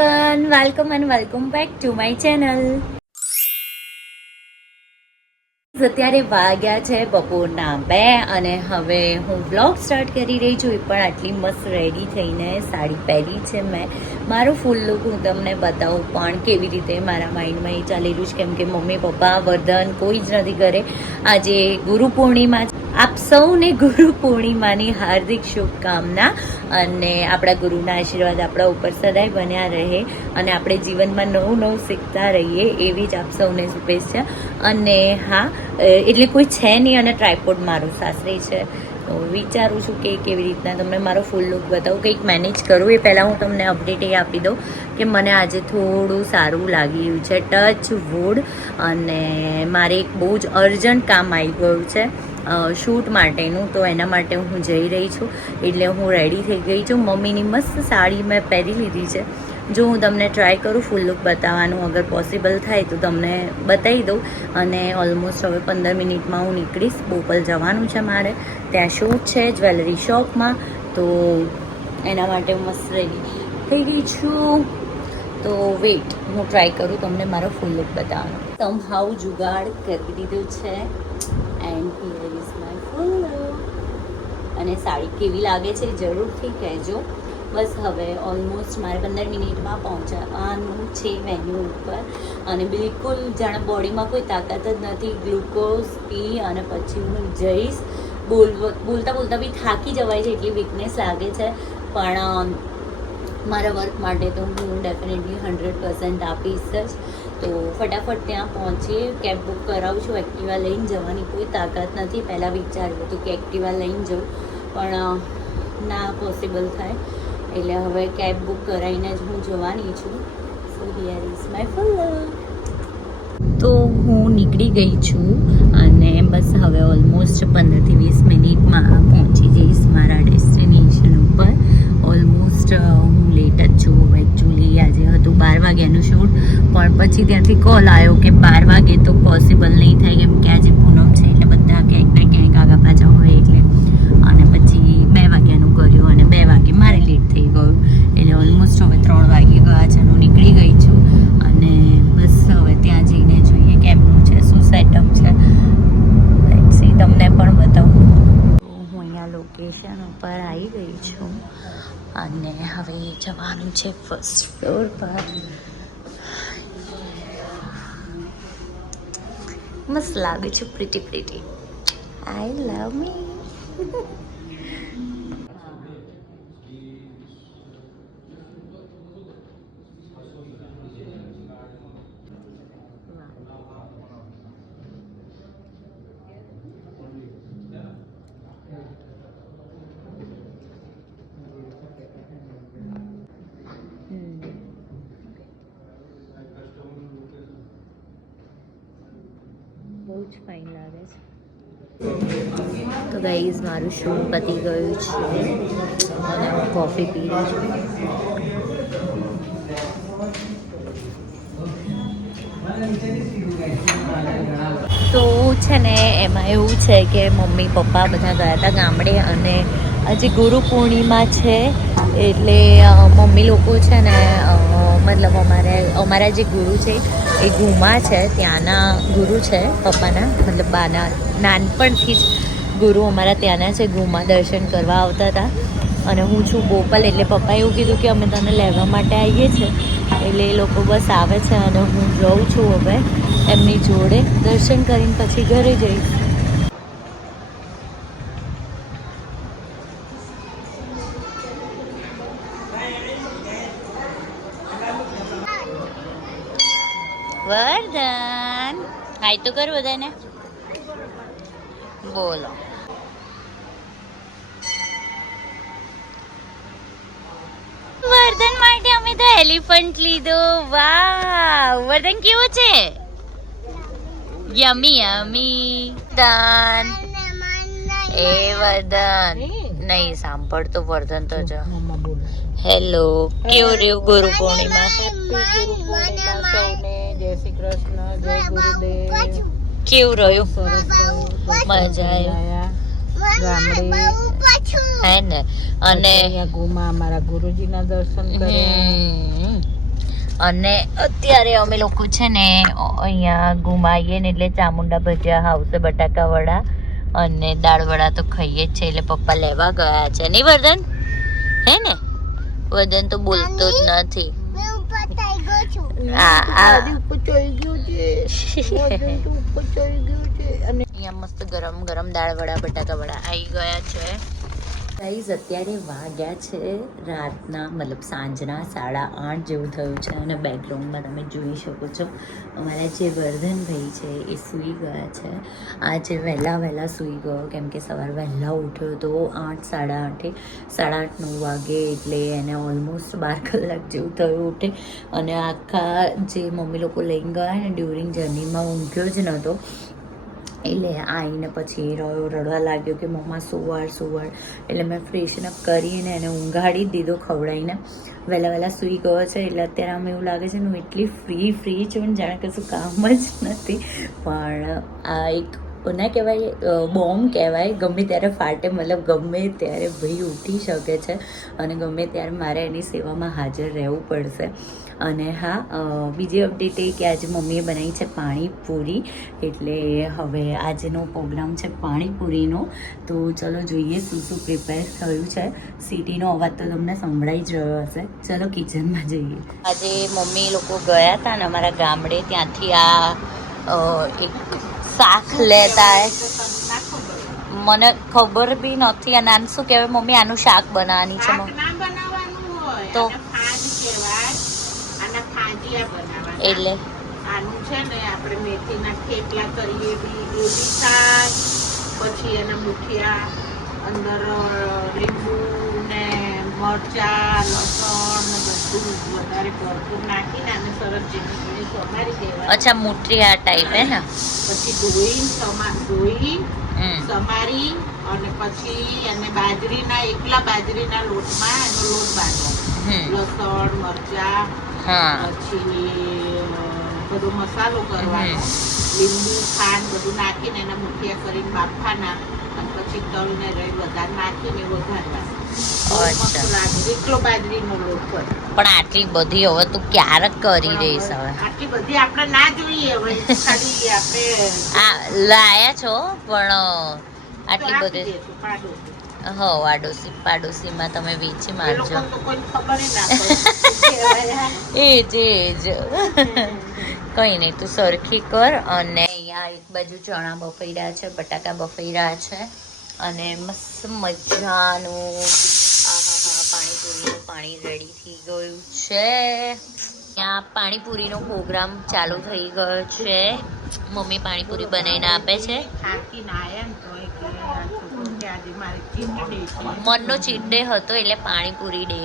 Everyone welcome and welcome back to my channel અત્યારે વાગ્યા છે બપોરના બે અને હવે હું બ્લોગ સ્ટાર્ટ કરી રહી છું. એ પણ આટલી મસ્ત રેડી થઈને સાડી પહેરી છે મેં. મારો ફૂલ લુક હું તમને બતાવું પણ કેવી રીતે મારા માઇન્ડમાં એ ચાલેલું છે. કેમ કે મમ્મી, પપ્પા, વર્ધન કોઈ જ નથી કરે આજે ગુરુ પૂર્ણિમા. આપ સૌને ગુરુ પૂર્ણિમાની હાર્દિક શુભકામના અને આપણા ગુરુના આશીર્વાદ આપણા ઉપર સદાય બન્યા રહે અને આપણે જીવનમાં નવું નવું શીખતા રહીએ એવી જ આપ સૌને શુભેચ્છા. અને હા એટલે કોઈ છે નહીં અને ટ્રાયપોડ મારું સાસરી છે. વિચારું છું કે કેવી રીતના તમને મારો ફૂલ લુક બતાવું. કંઈક મેનેજ કરું એ પહેલાં હું તમને અપડેટ એ આપી દઉં કે મને આજે થોડું સારું લાગી રહ્યું છે. ટચ વુડ અને મારે એક બહુ જ અર્જન્ટ કામ આવી ગયું છે. શૂટ માટેનું, તો એના માટે હું જઈ રહી છું. એટલે હું રેડી થઈ ગઈ છું. મમ્મીની મસ્ત સાડી મેં પહેરી લીધી છે. જો હું તમને ટ્રાય કરું ફૂલ લુક બતાવવાનું, અગર પોસિબલ થાય તો તમને બતાવી દઉં. અને ઓલમોસ્ટ હવે પંદર મિનિટમાં હું નીકળીશ. બોપલ જવાનું છે મારે. ત્યાં શૂટ છે, જ્વેલરી શોપમાં. તો એના માટે હું મસ્ત રેડી થઈ ગઈ છું. તો વેઇટ હું ટ્રાય કરું તમને મારો ફૂલ લુક બતાવવાનો. સમ હાઉ જુગાડ કરી દીધું છે. હિયર ઇઝ માય ફૂલ અને સાડી કેવી લાગે છે જરૂરથી કહેજો. બસ હવે ઓલમોસ્ટ મારે પંદર મિનિટમાં પહોંચવાનું છે વેન્યુ ઉપર. અને બિલકુલ જાણે બોડીમાં કોઈ તાકાત જ નથી ગ્લુકોઝ પી અને પછી હું જઈશ. બોલ બોલતા બોલતા બી થાકી જવાય છે, એટલી વીકનેસ લાગે છે. પણ મારા વર્ક માટે તો હું ડેફિનેટલી હંડ્રેડ પર્સન્ટ આપીશ જ. તો ફટાફટ ત્યાં પહોંચીએ કેબ બુક કરાવું છું. એક્ટિવા લઈને જવાની કોઈ તાકાત નથી. પહેલાં વિચાર્યું હતું કે એક્ટિવા લઈને જઉં, પણ ના પોસિબલ થાય. એટલે હવે કેબ બુક કરાવીને જ હું જવાની છું. So here is my full તો હું નીકળી ગઈ છું અને બસ હવે ઓલમોસ્ટ પંદરથી વીસ મિનિટમાં પહોંચી જઈશ મારા ડેસ્ટિનેશન ઉપર. ઓલમોસ્ટ હું લેટ જ છું એકચ્યુઅલી આજે હતું બાર વાગ્યાનું શૂટ પણ પછી ત્યાંથી કોલ આવ્યો કે બાર વાગે તો પોસિબલ નહીં થાય કેમ કે આજે પૂનમ છે એટલે બધા ક્યાંક ને ક્યાંક આગા પાછા હોય એટલે. અને પછી બે વાગ્યાનું કર્યું અને બે વાગે મારે લેટ થઈ ગયું. એટલે ઓલમોસ્ટ હવે ત્રણ વાગે ગયા છે હું નીકળી ગઈ છું. અને બસ હવે ત્યાં જઈને જોઈએ કેમનું છે, શું સેટઅપ છે. તમને પણ બતાવું. હું અહીંયા લોકેશન ઉપર આવી ગઈ છું. અને હવે જવાનું છે ફર્સ્ટ ફ્લોર પર. મસ્ત લાગે છે પ્રીટી પ્રીટી આઈ લવ મી બહુ જ ફાઇન લાગે છે. તો ગાઈઝ મારું શૂટ પતી ગયું છે. અને હું કોફી પી રહી છું. તો છે ને, એમાં એવું છે કે મમ્મી પપ્પા બધા ગયા હતા ગામડે અને આજે ગુરુ પૂર્ણિમા છે. એટલે મમ્મી લોકો છે ને મતલબ અમારે, અમારા જે ગુરુ છે, એ ગુમા છે, ત્યાંના ગુરુ છે, પપ્પાના, મતલબ બાના, નાનપણથી જ ગુરુ અમારા ત્યાંના છે, ગુમા દર્શન કરવા આવતા હતા. અને હું છું બોપલ એટલે પપ્પાએ એવું કીધું કે અમે તને લેવા માટે આવીએ છીએ એટલે એ લોકો બસ આવે છે અને હું રહું છું હવે એમની જોડે. દર્શન કરીને પછી ઘરે જઈશ. વર્ધન હાય તો કર બધાને. બોલો. વર્ધન માટે અમે તો એલિફન્ટ લીધો. વાવ. વર્ધન કેવું છે? યમી યમી. દાન એ વર્ધન. નહીં સાંભળતો વર્ધન તો જો. હેલો કેવું રહ્યું ગુરુ પૂર્ણિમા? ગુરુ પૂર્ણિમા સૌને. જય શ્રી કૃષ્ણ જય ગુરુદેવ. કેવું રહ્યું? મજા આવી. હે ને? અને અહીંયા ગુમા અમારા ગુરુજીના દર્શન કર્યા. અને અત્યારે અમે લોકો છે ને અહીંયા ગુમાઈએ ને એટલે ચામુંડા ભજીયા હાઉસે બટાકા વડા અને દાળ વડા તો ખાઈએ જ છે. એટલે પપ્પા લેવા ગયા છે. નહીં વર્ધન હે ને? વર્ધન તો બોલતો જ નથી. આ આ ઉપર ચડી ગયો છે. ઉપર ચડી ગયું છે. અને અહીંયા મસ્ત ગરમ ગરમ દાળ વડા બટાકા વડા. આવી ગયા છે. ગાઈઝ અત્યારે વાગ્યા છે રાતના, મતલબ સાંજના સાડા આઠ જેવું થયું છે અને બેકગ્રાઉન્ડમાં તમે જોઈ શકો છો અમારા જે વર્ધનભાઈ છે એ સૂઈ ગયા છે. આજે વહેલા વહેલા સૂઈ ગયો, કેમ કે સવાર વહેલા ઉઠ્યો તો આઠ, સાડા આઠે, સાડા આઠ, નવ વાગે એટલે એને ઓલમોસ્ટ બાર કલાક જેવું થયું ઉઠે અને આખા જે મમ્મી લોકો લઈને ગયા ને ડ્યુરિંગ જર્નીમાં ઊંઘ્યો જ નહોતો. એટલે આવીને પછી રહ્યો રડવા લાગ્યો કે મમ્મા સુવાડ સુવાડ એટલે મેં ફ્રેશન કરીને એને ઊંઘાડી દીધો ખવડાવીને વહેલા વહેલા સૂઈ ગયો છે, એટલે અત્યારે આમ એવું લાગે છે હું એટલી ફ્રી ફ્રી છું ને, જાણે કશું કામ જ નથી. પણ આ એક ના કહેવાય બોમ્બ કહેવાય, ગમે ત્યારે ફાટે, મતલબ ગમે ત્યારે ભાઈ ઉઠી શકે છે અને ગમે ત્યારે મારે એની સેવામાં હાજર રહેવું પડશે. અને હા બીજી અપડેટ એ કે આજે મમ્મીએ બનાવી છે પાણીપુરી, એટલે હવે આજનો પ્રોગ્રામ છે પાણીપુરીનો. તો ચલો જોઈએ શું શું પ્રિપેર થયું છે. સિટીનો અવાજ તો તમને સંભળાઈ જ રહ્યો હશે. ચલો કિચનમાં જઈએ. આજે મમ્મી લોકો ગયા હતા ને અમારા ગામડે, ત્યાંથી આ એક શાક લેતા મને ખબર બી નથી અને આનું શું કહેવાય મમ્મી આનું શાક બનાવવાની છે તો? એટલે. આનું છે ને આપણે મેથીના થેપલા કરીએ બી એ શાક પછી એના મુઠિયા અંદર લીંબુ ને મરચા લસણ વધારે ભરપૂર નાખીને આને સરસ ઝીણી ઝીણી સમારી દેવા અચ્છા મુઠિયા ટાઈપ હે ને? પછી ધોઈ સમા ધોઈ સમારી અને પછી એને બાજરીના એકલા બાજરીના લોટમાં એનો લોટ બાંધો. લસણ મરચા પછી બધો મસાલો કરવાનો. લીંબુ ખાંડ બધું નાખીને એના મુઠિયા કરીને બાફવાના. અને પછી તલ રહી વધારે નાખીને વઘારવાના અચ્છા. લાગે. બાજરીનો લોટ હોય. પણ આટલી બધી હવે તું ક્યારેક કરી રહીશ હવે આટલી બધી આપણે ના જોઈએ. હવે ખાલી આપણે આ લાયા છો પણ આટલી બધી. હો આડોશી પાડોશીમાં તમે વેચી મારજો. એ જ એ જ કંઈ નહીં તું સરખી કર અને અહીંયા એક બાજુ ચણા બફાઈ છે બટાકા બફાઈ છે. અને મસ્ત મજાનું. આહાહા પાણીપુરીનું પાણી રેડી થઈ ગયું છે. ત્યાં પાણીપુરીનો પ્રોગ્રામ ચાલુ થઈ ગયો છે. મમ્મી પાણીપુરી બનાવીને આપે છે. મનનો ચીટ ડે હતો એટલે પાણીપુરી ડે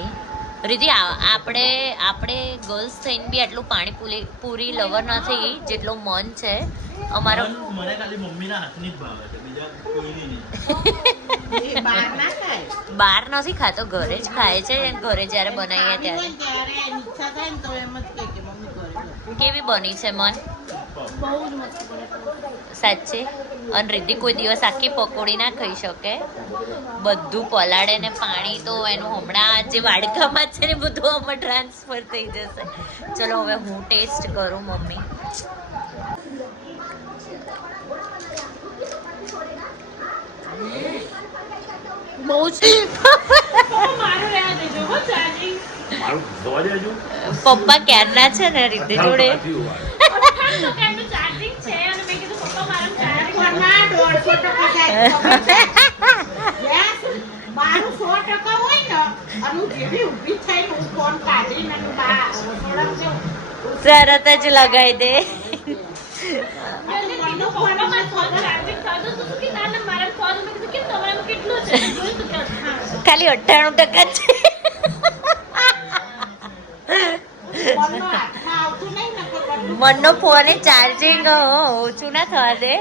રીતિ આપણે આપણે ગર્લ્સ થઈને બી આટલું પાણીપુરી પૂરી લવર નથી જેટલું મન છે. અમારો મને ખાલી મમ્મીના હાથની જ ભાવે છે બીજા કોઈની નહીં. બહાર ના ખાય. બહાર નથી ખાતો ઘરે જ ખાય છે ઘરે જ્યારે બનાવીએ ત્યારે. ને ત્યારે એની ઈચ્છા થાય ને તો એમ જ કહે કે મમ્મી ઘરે કેવી બની છે મન? બહુ જ મસ્ત સાચે. અને રીતિ કોઈ દિવસ આખી પકોડી ના ખાઈ શકે. બધું પલાળે ને પાણી તો એનું હમણાં જે વાડકામાં છે ને બધું આમાં ટ્રાન્સફર થઈ જશે. ચલો હવે હું ટેસ્ટ કરું મમ્મી. બહુ જ મારું જોવા દેજો પપ્પા ક્યારના છે ને રીતે જોડે. મારું સો ટકા હોય ને અને જેવી ઊભી થઈને હું ફોન કાઢીને અને બહાર રસોડામાં જાઉં. તરત જ લગાવી દે ખાલી અઠ્ઠાણું ટકા છે. મનનો ફોન ચાર્જિંગ ઓછું ના થવા દે.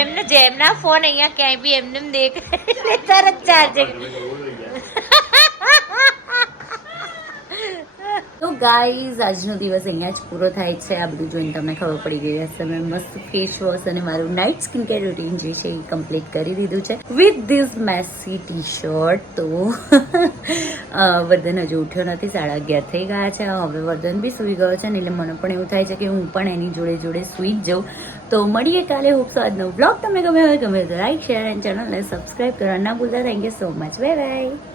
એમને જેમના ફોન અહીંયા ક્યાંય બી એમને એમ દેખાય. તરત ચાર્જિંગ તો ગાઈઝ, આજનો દિવસ અહીંયા જ પૂરો થાય છે. આ બધું જોઈને તમને ખબર પડી ગઈ હશે. મેં મસ્ત ફેસ વોશ અને મારું નાઇટ સ્કિન કેર રૂટીન જે છે એ કમ્પ્લીટ કરી દીધું છે. With this messy T shirt તો વર્ધન હજુ ઉઠ્યો નથી. સાડા અગિયાર થઈ ગયા છે. હવે વર્ધન બી સૂઈ ગયો છે ને એટલે મને પણ એવું થાય છે કે હું પણ એની જોડે જોડે સૂઈ જ જાઉં. તો મળીએ કાલે. હોપસો આજનો બ્લોગ તમે ગમે હોય ગમે તો લાઈક શેર એન્ડ ચેનલને સબસ્ક્રાઈબ કરવા ના ભૂલતા. Thank you so much bye bye